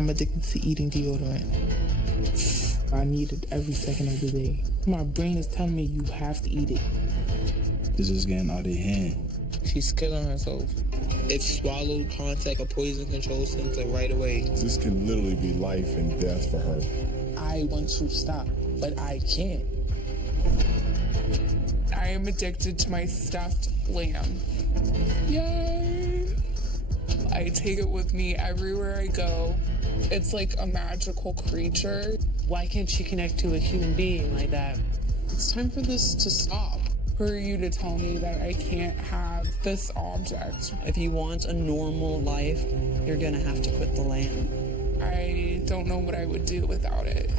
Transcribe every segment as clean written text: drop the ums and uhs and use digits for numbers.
I'm addicted to eating deodorant. I need it every second of the day. My brain is telling me you have to eat it. This is getting out of hand. She's killing herself. If swallowed, contact a poison control center right away. This can literally be life and death for her. I want to stop, but I can't. I am addicted to my stuffed lamb. Yay! I take it with me everywhere I go. It's like a magical creature. Why can't she connect to a human being like that? It's time for this to stop. For you to tell me that I can't have this object. If you want a normal life, you're gonna have to quit the lamb. I don't know what I would do without it.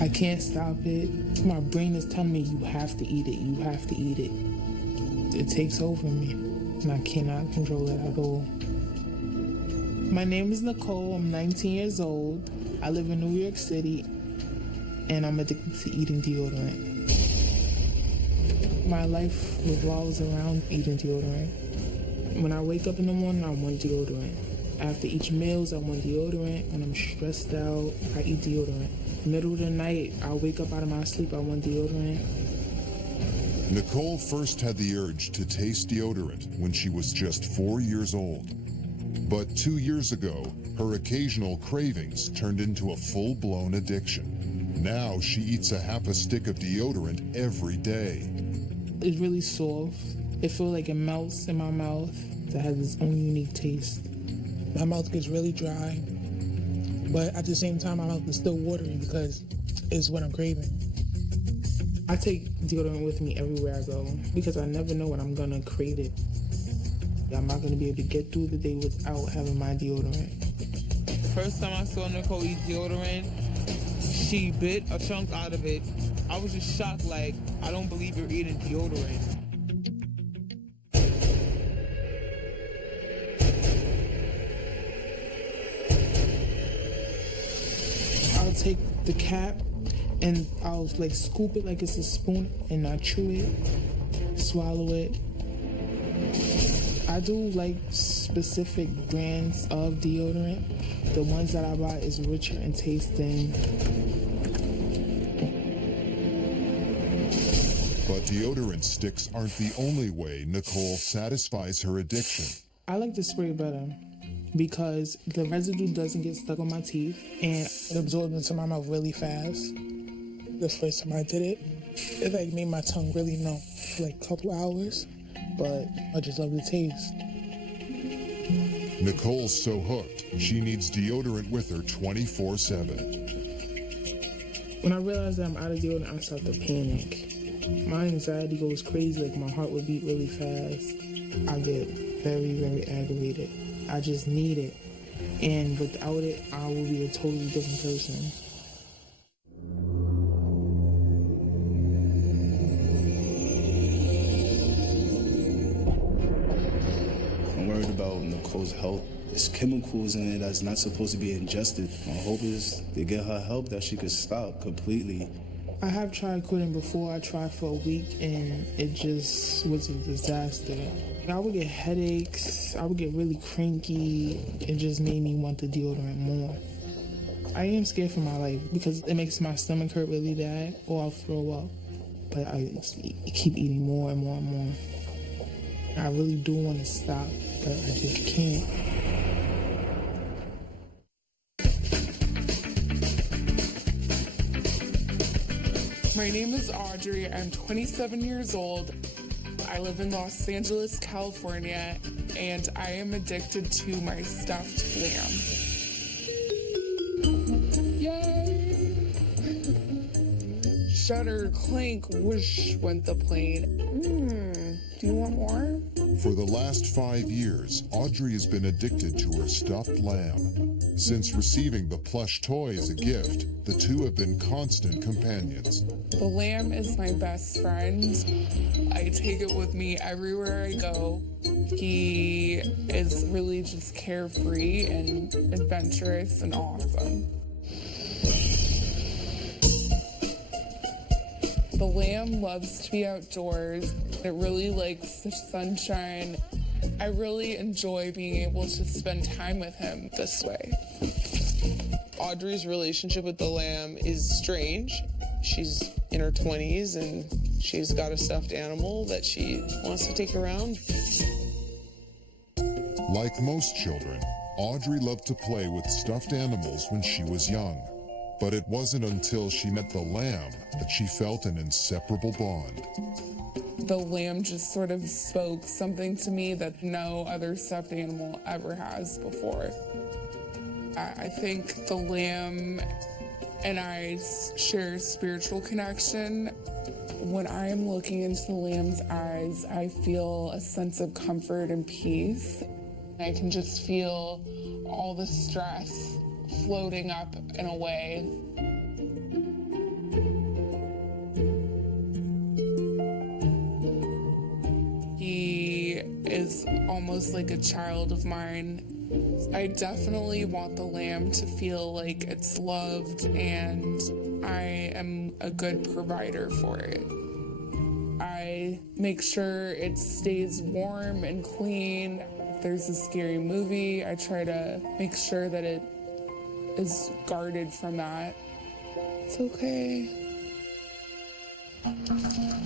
I can't stop it. My brain is telling me you have to eat it, you have to eat it. It takes over me, and I cannot control it at all. My name is Nicole, I'm 19 years old. I live in New York City, and I'm addicted to eating deodorant. My life revolves around eating deodorant. When I wake up in the morning, I want deodorant. After each meals, I want deodorant. When I'm stressed out, I eat deodorant. Middle of the night, I wake up out of my sleep, I want deodorant. Nicole first had the urge to taste deodorant when she was just 4 years old. But 2 years ago, her occasional cravings turned into a full-blown addiction. Now she eats a half a stick of deodorant every day. It's really soft. It feels like it melts in my mouth. It has its own unique taste. My mouth gets really dry, but at the same time, my mouth is still watering because it's what I'm craving. I take deodorant with me everywhere I go because I never know when I'm gonna crave it. I'm not gonna be able to get through the day without having my deodorant. First time I saw Nicole eat deodorant, she bit a chunk out of it. I was just shocked, like, I don't believe you're eating deodorant. I'll take the cap and I'll like scoop it like it's a spoon and I chew it, swallow it. I do like specific brands of deodorant. The ones that I buy is richer in taste than. But deodorant sticks aren't the only way Nicole satisfies her addiction. I like the spray better because the residue doesn't get stuck on my teeth and it absorbs into my mouth really fast. The first time I did it, it like made my tongue really numb for like a couple hours, but I just love the taste. Nicole's so hooked, she needs deodorant with her 24/7. When I realize that I'm out of deodorant, I start to panic. My anxiety goes crazy, like my heart would beat really fast. I get very, very aggravated. I just need it. And without it, I will be a totally different person. I'm worried about Nicole's health. There's chemicals in it that's not supposed to be ingested. My hope is to get her help that she could stop completely. I have tried quitting before. I tried for a week and it just was a disaster. I would get headaches. I would get really cranky. It just made me want the deodorant more. I am scared for my life because it makes my stomach hurt really bad or I'll throw up. But I keep eating more and more and more. I really do want to stop, but I just can't. My name is Audrey. I'm 27 years old. I live in Los Angeles, California, and I am addicted to my stuffed lamb. Yay! Shutter, clank, whoosh went the plane. Do you want more? For the last 5 years, Audrey has been addicted to her stuffed lamb. Since receiving the plush toy as a gift, the two have been constant companions. The lamb is my best friend. I take it with me everywhere I go. He is really just carefree and adventurous and awesome. The lamb loves to be outdoors. It really likes the sunshine. I really enjoy being able to spend time with him this way. Audrey's relationship with the lamb is strange. She's in her 20s and she's got a stuffed animal that she wants to take around. Like most children, Audrey loved to play with stuffed animals when she was young. But it wasn't until she met the lamb that she felt an inseparable bond. The lamb just sort of spoke something to me that no other stuffed animal ever has before. I think the lamb and I share a spiritual connection. When I am looking into the lamb's eyes, I feel a sense of comfort and peace. I can just feel all the stress floating up and away. He is almost like a child of mine. I definitely want the lamb to feel like it's loved and I am a good provider for it. I make sure it stays warm and clean. If there's a scary movie, I try to make sure that it is guarded from that. It's okay.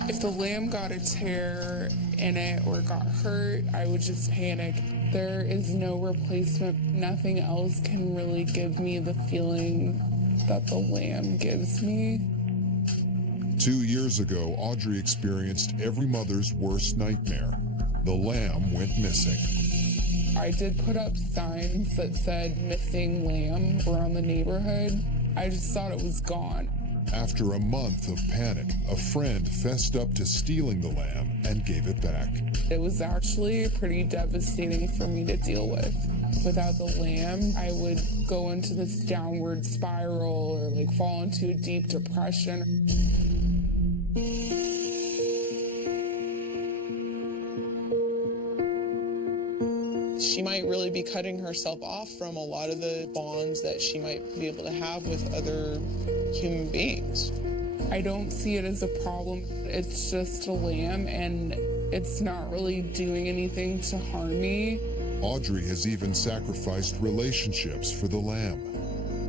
If the lamb got a tear in it or got hurt, I would just panic. There is no replacement. Nothing else can really give me the feeling that the lamb gives me. 2 years ago, Audrey experienced every mother's worst nightmare. The lamb went missing. I did put up signs that said missing lamb around the neighborhood. I just thought it was gone. After a month of panic, a friend fessed up to stealing the lamb and gave it back. It was actually pretty devastating for me to deal with. Without the lamb, I would go into this downward spiral or like fall into a deep depression. She might really be cutting herself off from a lot of the bonds that she might be able to have with other human beings. I don't see it as a problem. It's just a lamb and it's not really doing anything to harm me. Audrey has even sacrificed relationships for the lamb.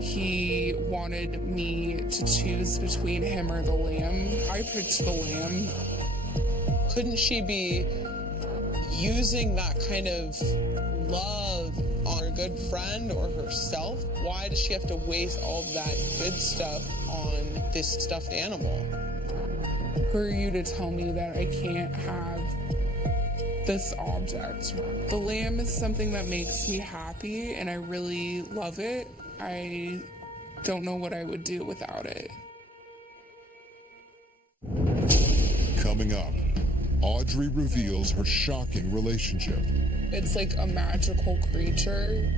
He wanted me to choose between him or the lamb. I picked the lamb. Couldn't she be using that kind of love on her good friend or herself? Why does she have to waste all that good stuff on this stuffed animal? For you to tell me that I can't have this object. The lamb is something that makes me happy and I really love it. I don't know what I would do without it. Coming up, Audrey reveals her shocking relationship. It's like a magical creature.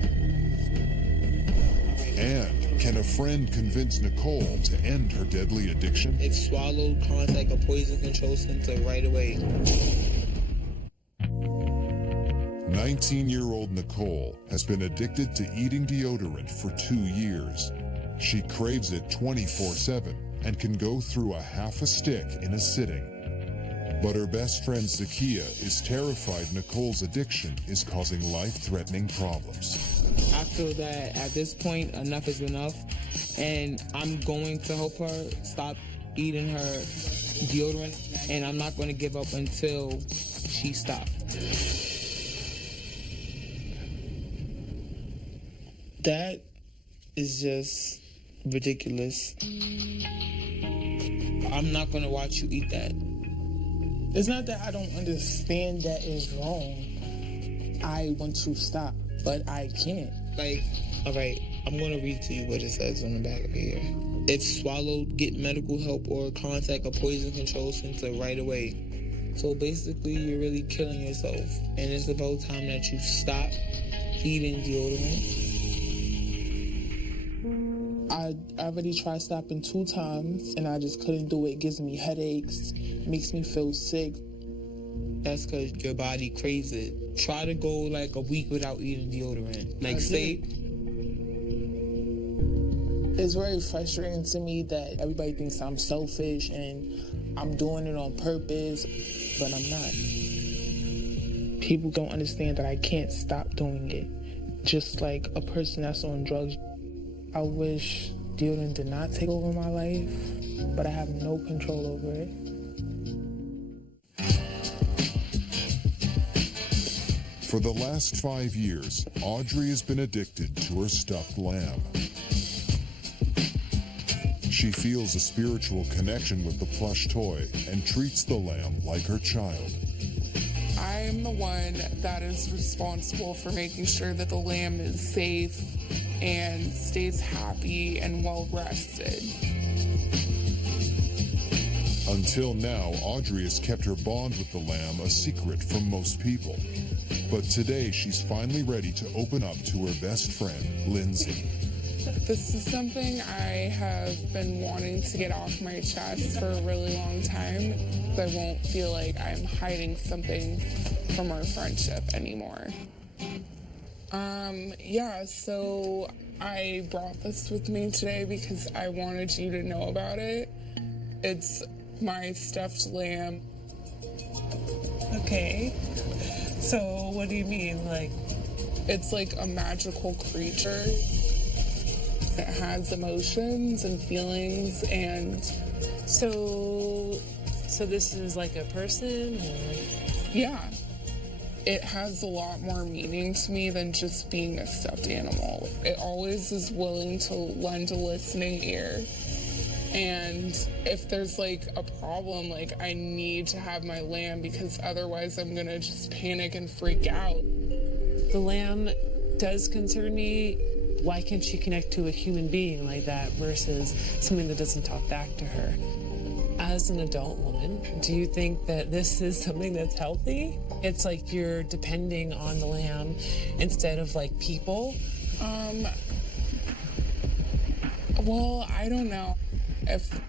And can a friend convince Nicole to end her deadly addiction? If swallowed, contact a poison control center right away. 19-year-old Nicole has been addicted to eating deodorant for 2 years. She craves it 24/7 and can go through a half a stick in a sitting. But her best friend Zakia is terrified Nicole's addiction is causing life-threatening problems. I feel that at this point, enough is enough, and I'm going to help her stop eating her deodorant, and I'm not going to give up until she stops. That is just ridiculous. I'm not going to watch you eat that. It's not that I don't understand that it's wrong. I want to stop, but I can't. Like, all right, I'm going to read to you what it says on the back of here. If swallowed, get medical help or contact a poison control center right away. So basically, you're really killing yourself. And it's about time that you stop eating deodorant. I already tried stopping 2 times, and I just couldn't do it. It gives me headaches, makes me feel sick. That's because your body craves it. Try to go like a week without eating deodorant. Like, say... It's very frustrating to me that everybody thinks I'm selfish and I'm doing it on purpose, but I'm not. People don't understand that I can't stop doing it. Just like a person that's on drugs. I wish deodorant did not take over my life, but I have no control over it. For the last 5 years, Audrey has been addicted to her stuffed lamb. She feels a spiritual connection with the plush toy and treats the lamb like her child. I'm the one that is responsible for making sure that the lamb is safe and stays happy and well rested. Until now, Audrey has kept her bond with the lamb a secret from most people. But today, she's finally ready to open up to her best friend, Lindsay. This is something I have been wanting to get off my chest for a really long time. I won't feel like I'm hiding something from our friendship anymore. Yeah, so I brought this with me today because I wanted you to know about it. It's my stuffed lamb. Okay. So what do you mean? Like, it's like a magical creature. It has emotions and feelings, and so this is like a person? Or? Yeah. It has a lot more meaning to me than just being a stuffed animal. It always is willing to lend a listening ear. And if there's like a problem, like I need to have my lamb because otherwise I'm gonna just panic and freak out. The lamb does concern me. Why can't she connect to a human being like that versus something that doesn't talk back to her? As an adult woman, do you think that this is something that's healthy? It's like you're depending on the lamb instead of like people? Well, I don't know. If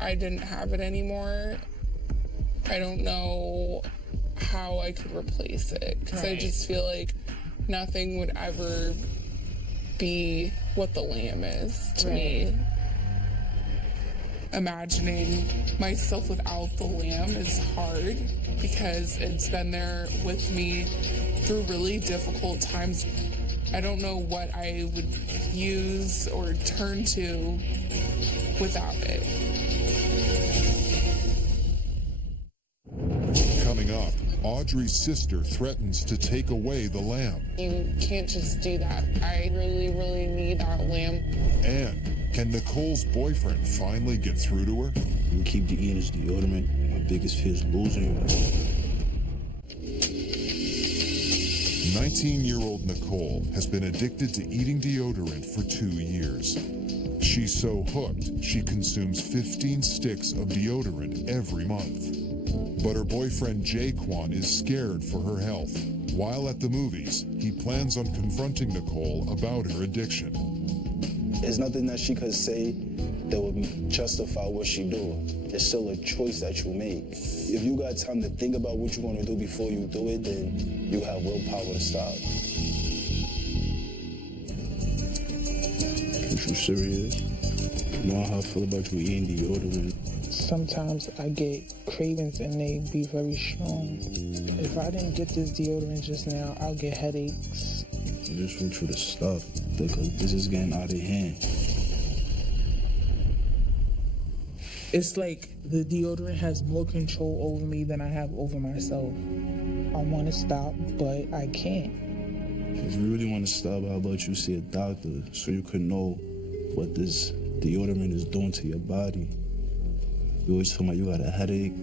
I didn't have it anymore, I don't know how I could replace it. Because I just feel like nothing would ever be what the lamb is to me. Imagining myself without the lamb is hard because it's been there with me through really difficult times. I don't know what I would use or turn to without it. Coming up, Audrey's sister threatens to take away the lamb. You can't just do that. I really, really need that lamb. And can Nicole's boyfriend finally get through to her? You keep the Enos deodorant. My biggest fear is losing you. 19-year-old Nicole has been addicted to eating deodorant for 2 years. She's so hooked, she consumes 15 sticks of deodorant every month. But her boyfriend Jaquan is scared for her health. While at the movies, he plans on confronting Nicole about her addiction. There's nothing that she could say that would justify what she do. It's still a choice that you make. If you got time to think about what you're gonna do before you do it, then you have willpower to stop. Are you serious? You know how I feel about you eating deodorant. Sometimes I get cravings and they be very strong. If I didn't get this deodorant just now, I'll get headaches. I just want you to stop because this is getting out of hand. It's like the deodorant has more control over me than I have over myself. I want to stop, but I can't. If you really want to stop, how about you see a doctor so you can know what this deodorant is doing to your body? You always tell me you got a headache.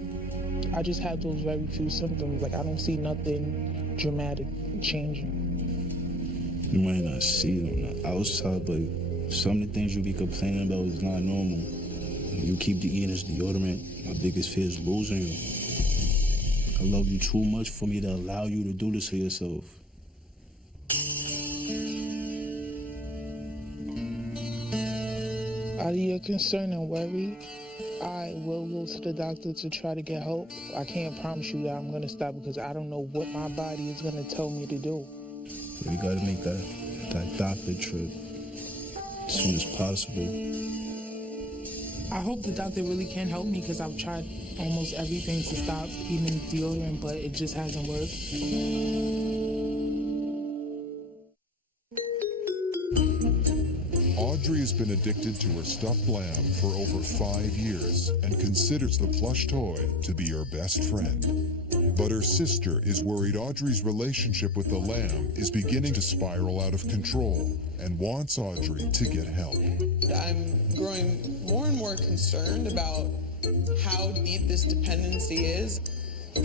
I just have those very few symptoms. Like, I don't see nothing dramatic changing. You might not see it on the outside, but some of the things you be complaining about is not normal. You keep eating this deodorant, my biggest fear is losing you. I love you too much for me to allow you to do this to yourself. Out of your concern and worry, I will go to the doctor to try to get help. I can't promise you that I'm going to stop because I don't know what my body is going to tell me to do. We got to make that doctor trip as soon as possible. I hope the doctor really can help me because I've tried almost everything to stop eating deodorant, but it just hasn't worked. Audrey has been addicted to her stuffed lamb for over 5 years and considers the plush toy to be her best friend. But her sister is worried Audrey's relationship with the lamb is beginning to spiral out of control and wants Audrey to get help. I'm growing more and more concerned about how deep this dependency is.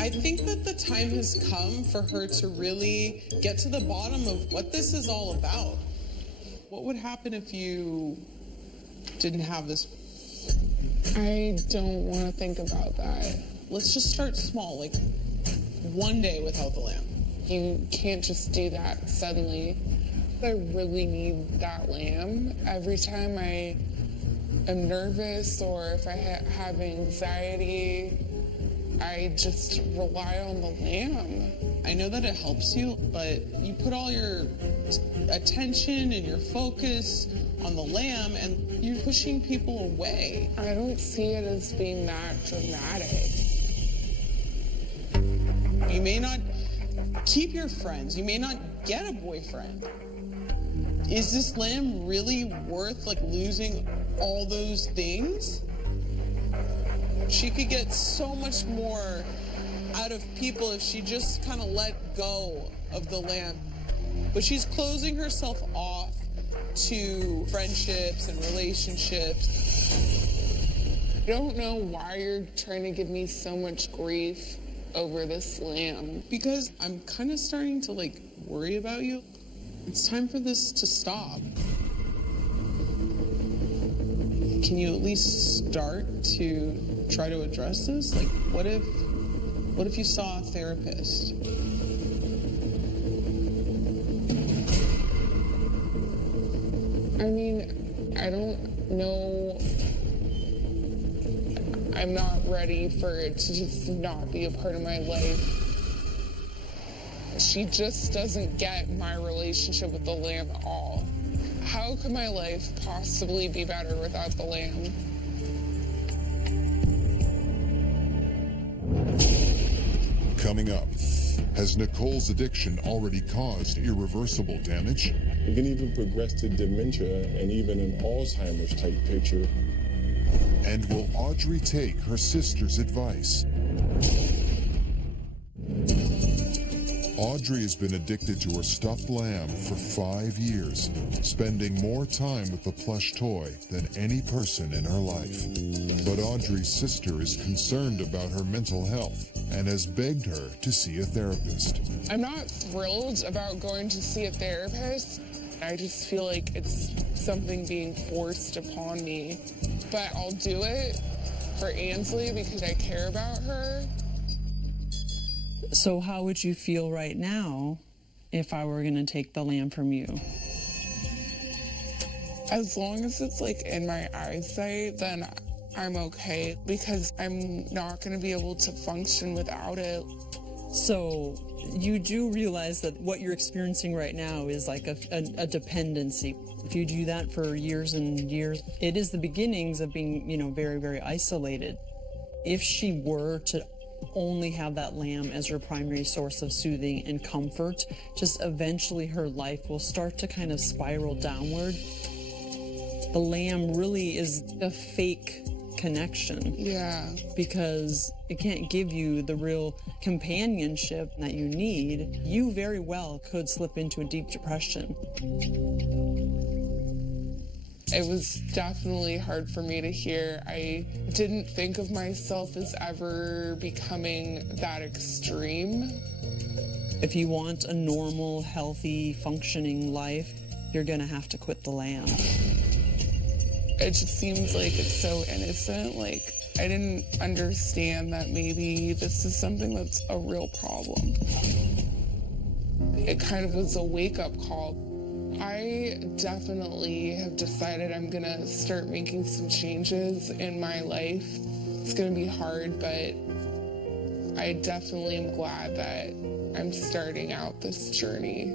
I think that the time has come for her to really get to the bottom of what this is all about. What would happen if you didn't have this? I don't want to think about that. Let's just start small, like one day without the lamb. You can't just do that suddenly. I really need that lamb. Every time I am nervous or if I have anxiety, I just rely on the lamb. I know that it helps you, but you put all your attention and your focus on the lamb and you're pushing people away. I don't see it as being that dramatic. You may not keep your friends. You may not get a boyfriend. Is this lamb really worth like losing all those things? She could get so much more out of people if she just kind of let go of the lamb. But she's closing herself off to friendships and relationships. I don't know why you're trying to give me so much grief over this lamb. Because I'm kind of starting to like worry about you. It's time for this to stop. Can you at least start to try to address this? Like, what if you saw a therapist? I mean, I don't know. I'm not ready for it to just not be a part of my life. She just doesn't get my relationship with the lamb at all. How could my life possibly be better without the lamb? Coming up, has Nicole's addiction already caused irreversible damage? It can even progress to dementia and even an Alzheimer's type picture. And will Audrey take her sister's advice? Audrey has been addicted to her stuffed lamb for 5 years, spending more time with the plush toy than any person in her life. But Audrey's sister is concerned about her mental health and has begged her to see a therapist. I'm not thrilled about going to see a therapist. I just feel like it's something being forced upon me. But I'll do it for Ansley because I care about her. So how would you feel right now if I were going to take the lamb from you? As long as it's like in my eyesight, then I'm okay because I'm not going to be able to function without it. So you do realize that what you're experiencing right now is like a dependency. If you do that for years and years, it is the beginnings of being, very, very isolated. If she were to only have that lamb as her primary source of soothing and comfort, just eventually her life will start to kind of spiral downward. The lamb really is a fake connection. Yeah. Because it can't give you the real companionship that you need. You very well could slip into a deep depression. It was definitely hard for me to hear. I didn't think of myself as ever becoming that extreme. If you want a normal, healthy, functioning life, you're gonna have to quit the lamb. It just seems like it's so innocent. Like, I didn't understand that maybe this is something that's a real problem. It kind of was a wake-up call. I definitely have decided I'm gonna start making some changes in my life. It's gonna be hard, but I definitely am glad that I'm starting out this journey.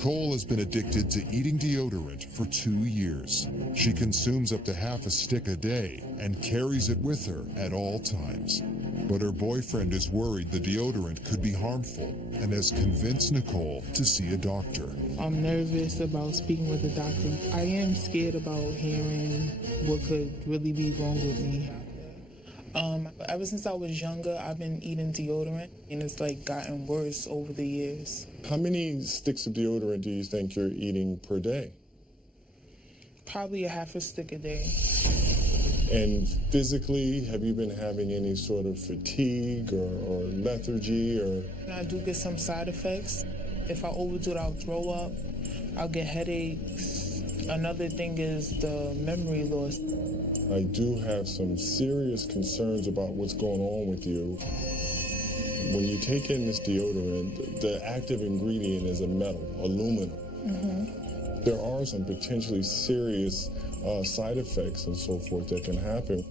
Nicole has been addicted to eating deodorant for 2 years. She consumes up to half a stick a day and carries it with her at all times. But her boyfriend is worried the deodorant could be harmful and has convinced Nicole to see a doctor. I'm nervous about speaking with the doctor. I am scared about hearing what could really be wrong with me. Ever since I was younger, I've been eating deodorant, and it's like gotten worse over the years. How many sticks of deodorant do you think you're eating per day? Probably a half a stick a day. And physically, have you been having any sort of fatigue or lethargy or? I do get some side effects. If I overdo it, I'll throw up. I'll get headaches. Another thing is the memory loss. I do have some serious concerns about what's going on with you. When you take in this deodorant, the active ingredient is a metal, aluminum. Mm-hmm. There are some potentially serious side effects and so forth that can happen.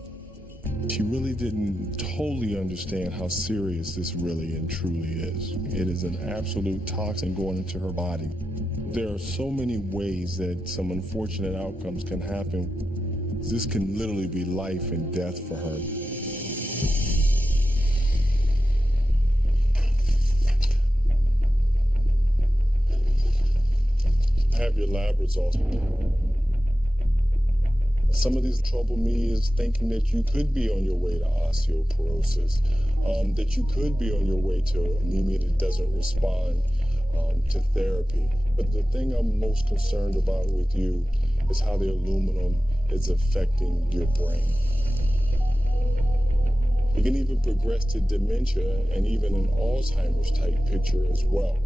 She really didn't totally understand how serious this really and truly is. It is an absolute toxin going into her body. There are so many ways that some unfortunate outcomes can happen. This can literally be life and death for her. Have your lab results. Some of these trouble me is thinking that you could be on your way to osteoporosis, that you could be on your way to anemia that doesn't respond to therapy. But the thing I'm most concerned about with you is how the aluminum is affecting your brain. It can even progress to dementia and even an Alzheimer's type picture as well.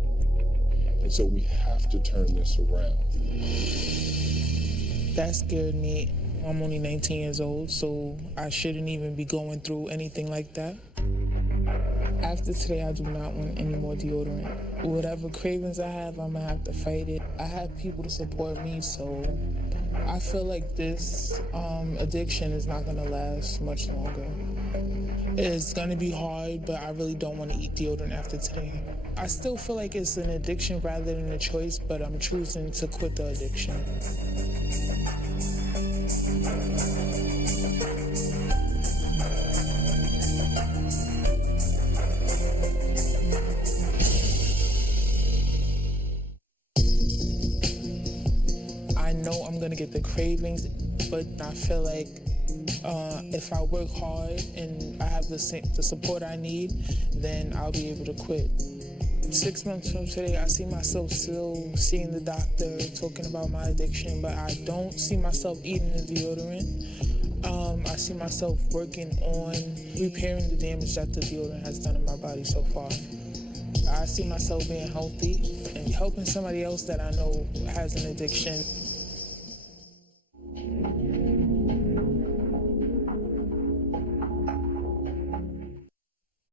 And so we have to turn this around. That scared me. I'm only 19 years old, so I shouldn't even be going through anything like that. After today, I do not want any more deodorant. Whatever cravings I have, I'm gonna have to fight it. I have people to support me, so I feel like this addiction is not gonna last much longer. It's gonna be hard, but I really don't want to eat deodorant after today. I still feel like it's an addiction rather than a choice, but I'm choosing to quit the addiction. I know I'm gonna get the cravings, but I feel like if I work hard and I have the support I need, then I'll be able to quit. 6 months from today, I see myself still seeing the doctor, talking about my addiction, but I don't see myself eating the deodorant. I see myself working on repairing the damage that the deodorant has done in my body so far. I see myself being healthy and helping somebody else that I know has an addiction.